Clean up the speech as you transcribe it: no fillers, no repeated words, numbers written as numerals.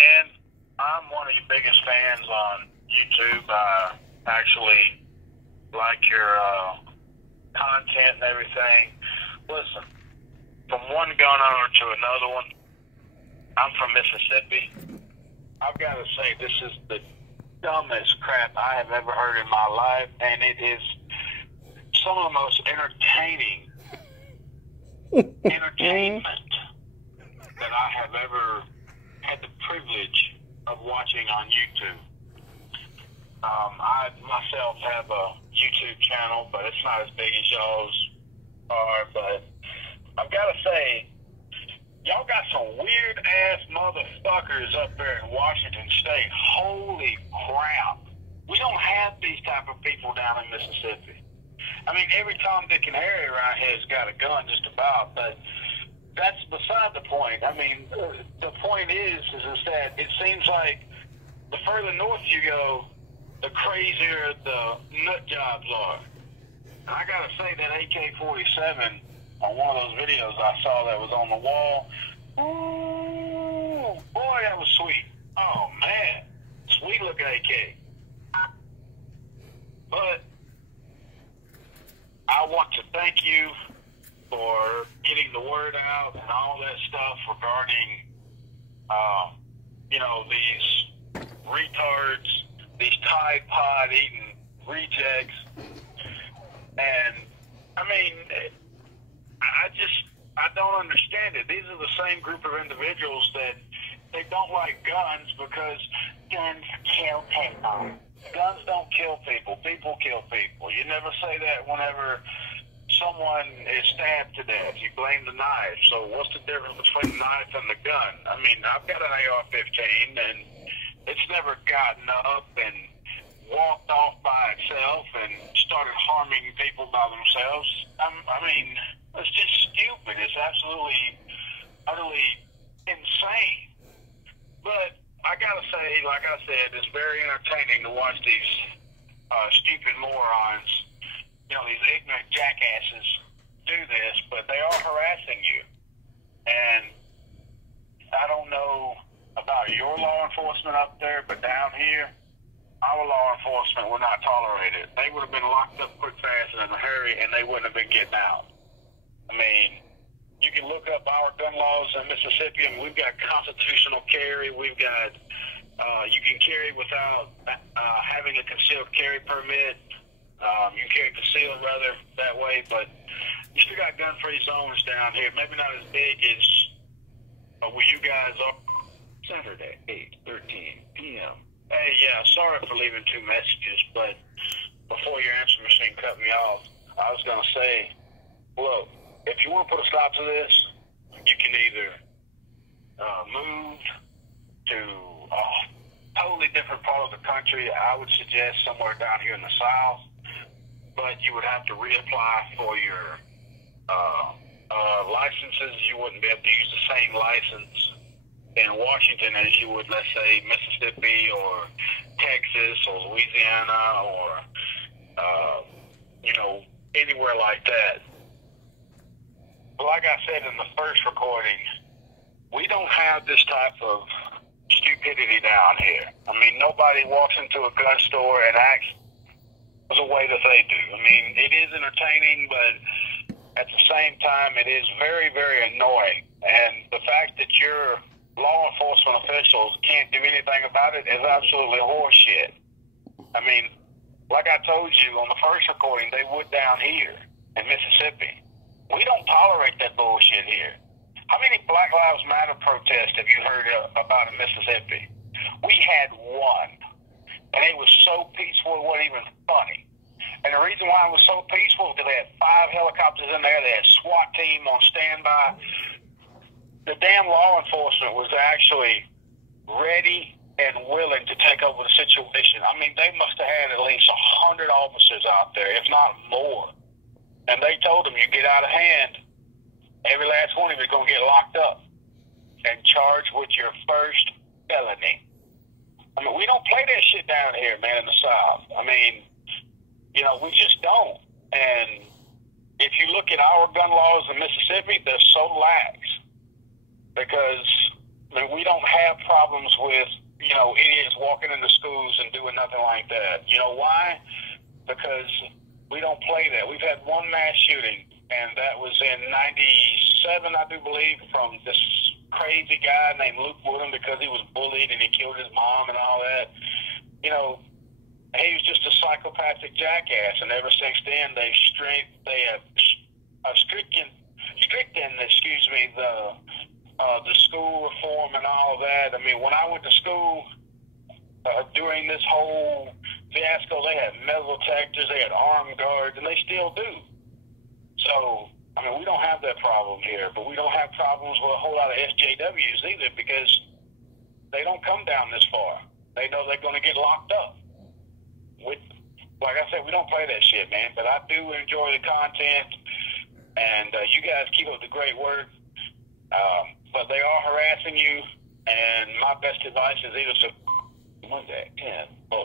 man, I'm one of your biggest fans on YouTube. I actually like your content and everything. Listen, from one gun owner to another one, I'm from Mississippi. I've got to say, this is the dumbest crap I have ever heard in my life, and it is some of the most entertainment that I have ever had the privilege of watching on YouTube. I myself have a YouTube channel, but it's not as big as y'all's are. But I've got to say, y'all got some weird ass motherfuckers up there in Washington State. Holy crap! We don't have these type of people down in Mississippi. I mean, every Tom, Dick, and Harry around here has got a gun, just about. But that's beside the point. I mean, the point is that it seems like the further north you go, the crazier the nut jobs are. And I gotta say that AK-47 on one of those videos I saw that was on the wall. Ooh, boy, that was sweet. Oh man, sweet looking AK. But I want to thank you for getting the word out and all that stuff regarding, these retards, these Tide Pod eating rejects. And, I mean, I don't understand it. These are the same group of individuals that they don't like guns because guns kill people. Guns don't kill people. People kill people. You never say that whenever someone is stabbed to death. You blame the knife. So what's the difference between the knife and the gun? I mean, I've got an AR-15, and it's never gotten up and walked off by itself and started harming people by themselves. I mean, it's just stupid. It's absolutely, utterly insane. But I gotta say, like I said, it's very entertaining to watch these stupid morons, these ignorant jackasses do this, but they are harassing you. And I don't know about your law enforcement up there, but down here, our law enforcement will not tolerate it. They would have been locked up quick, fast, and in a hurry, and they wouldn't have been getting out. I mean, you can look up our gun laws in Mississippi, and we've got constitutional carry. We've got, you can carry without having a concealed carry permit. You can carry concealed, rather, that way, but you still got gun-free zones down here. Maybe not as big as where you guys are. Saturday, 8:13 p.m. Hey, yeah, sorry for leaving 2 messages, but before your answer machine cut me off, I was going to say, look, if you want to put a stop to this, you can either move to a totally different part of the country. I would suggest somewhere down here in the South, but you would have to reapply for your licenses. You wouldn't be able to use the same license in Washington as you would, let's say, Mississippi or Texas or Louisiana or, anywhere like that. But like I said in the first recording, we don't have this type of stupidity down here. I mean, nobody walks into a gun store and acts the way that they do. I mean, it is entertaining, but at the same time, it is very, very annoying. And the fact that your law enforcement officials can't do anything about it is absolutely horseshit. I mean, like I told you on the first recording, they would down here in Mississippi. We don't tolerate that bullshit here. How many Black Lives Matter protests have you heard about in Mississippi? We had one, and it was so peaceful it wasn't even funny. And the reason why it was so peaceful is because they had 5 helicopters in there. They had a SWAT team on standby. The damn law enforcement was actually ready and willing to take over the situation. I mean, they must have had at least 100 officers out there, if not more. And they told them, you get out of hand, every last one of you is going to get locked up and charged with your first felony. I mean, we don't play that shit down here, man, in the South. I mean, we just don't. And if you look at our gun laws in Mississippi, they're so lax because But we don't have problems with, you know, idiots walking into schools and doing nothing like that. You know why? Because we don't play that. We've had one mass shooting, and that was in 97, I do believe, from this crazy guy named Luke Woodham because he was bullied and he killed his mom and all that. You know, he was just a psychopathic jackass, and ever since then they have strictened the school reform and all that. I mean, when I went to school during this whole fiasco, they had metal detectors, they had armed guards, and they still do. So, I mean, we don't have that problem here, but we don't have problems with a whole lot of SJWs either because they don't come down this far. They know they're going to get locked up. Like I said, we don't play that shit, man, but I do enjoy the content, and you guys keep up the great work. But they are harassing you, and my best advice is either to Monday, yeah, but